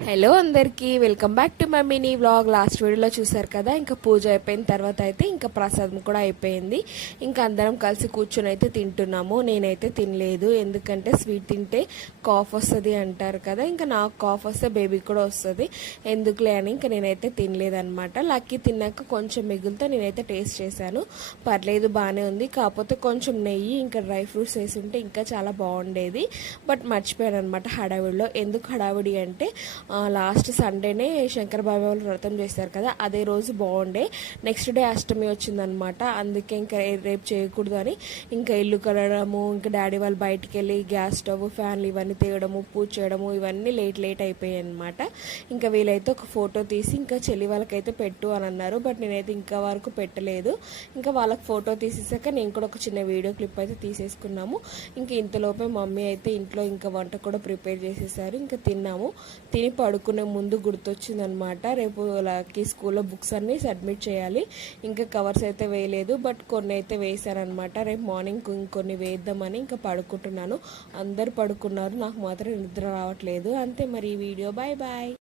Hello అందరికీ welcome back to my mini vlog. Last వీడియోలో చూసారు కదా, ఇంకా పూజ అయిపోయిన తర్వాత అయితే ఇంకా ప్రసాదం కూడా అయిపోయింది. ఇంకా అందరం కలిసి కూర్చొని అయితే తింటున్నాము. నేనైతే తినలేదు, ఎందుకంటే స్వీట్ తింటే కాఫ్ వస్తుంది అంటారు కదా. ఇంకా నాకు కాఫ్ వస్తే బేబీకి కూడా వస్తుంది, ఎందుకులే అని ఇంకా నేనైతే తినలేదన్నమాట. లక్కీ తిన్నాక కొంచెం మిగిలితే నేనైతే టేస్ట్ చేశాను, పర్లేదు బాగానే ఉంది. కాకపోతే కొంచెం నెయ్యి ఇంకా డ్రై ఫ్రూట్స్ వేసి ఉంటే ఇంకా చాలా బాగుండేది. బట్ మర్చిపోయాను అనమాట హడావిడిలో. ఎందుకు హడావిడి అంటే లాస్ట్ సండేనే శంకర బాబా వాళ్ళు వ్రతం చేస్తారు కదా, అదే రోజు బాగుండే. నెక్స్ట్ డే అష్టమి వచ్చిందనమాట. అందుకే ఇంకా రేపు చేయకూడదు అని ఇంకా ఇల్లు కడగడము, ఇంకా డాడీ వాళ్ళు బయటికి వెళ్ళి గ్యాస్ స్టవ్ ఫ్యాన్లు ఇవన్నీ తీయడము, పూజ చేయడము, ఇవన్నీ లేట్ అయిపోయాయి అనమాట. ఇంకా వీలైతే ఒక ఫోటో తీసి ఇంకా చెల్లి వాళ్ళకైతే పెట్టు అని అన్నారు. బట్ నేనైతే ఇంకా వరకు పెట్టలేదు. ఇంకా వాళ్ళకి ఫోటో తీసేసాక నేను కూడా ఒక చిన్న వీడియో క్లిప్ అయితే తీసేసుకున్నాము. ఇంకా ఇంతలోపే మమ్మీ అయితే ఇంట్లో ఇంకా వంట కూడా ప్రిపేర్ చేసేసారు. ఇంకా తిన్నాము. తిని పడుకునే ముందు గుర్తొచ్చిందనమాట, రేపు లక్కీ స్కూల్లో బుక్స్ అన్నీ సబ్మిట్ చేయాలి. ఇంకా కవర్స్ అయితే వేయలేదు, బట్ కొన్ని అయితే వేసారనమాట. రేపు మార్నింగ్ ఇంకొన్ని వేద్దామని ఇంకా పడుకుంటున్నాను. అందరు పడుకున్నారు, నాకు మాత్రం నిద్ర రావట్లేదు. అంతే మరి ఈ వీడియో. Bye bye.